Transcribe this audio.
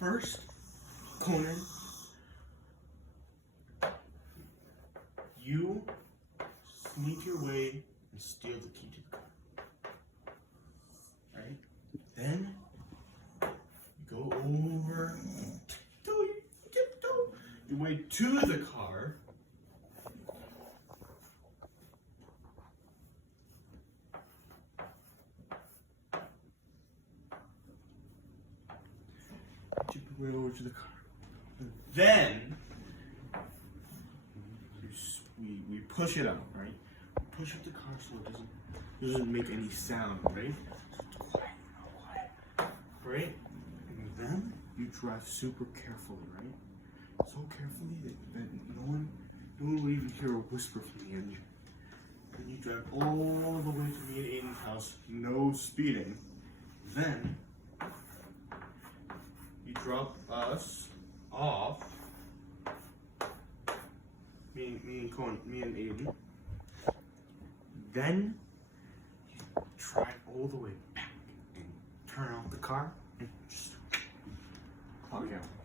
first, Conan, you sneak your way and steal the key to the car. Right? Then you go over, tiptoe your way to the car. Tip your way over to the car. Then we push it out, right? We push up the car so it doesn't make any sound, right? So it's quiet, right? And then you drive super carefully, right? So carefully that no one will even hear a whisper from the engine. And you drive all the way to me and Aiden's house, no speeding. Then you drop us off. Me and Aiden. Then you drive all the way back and turn off the car and just clock out.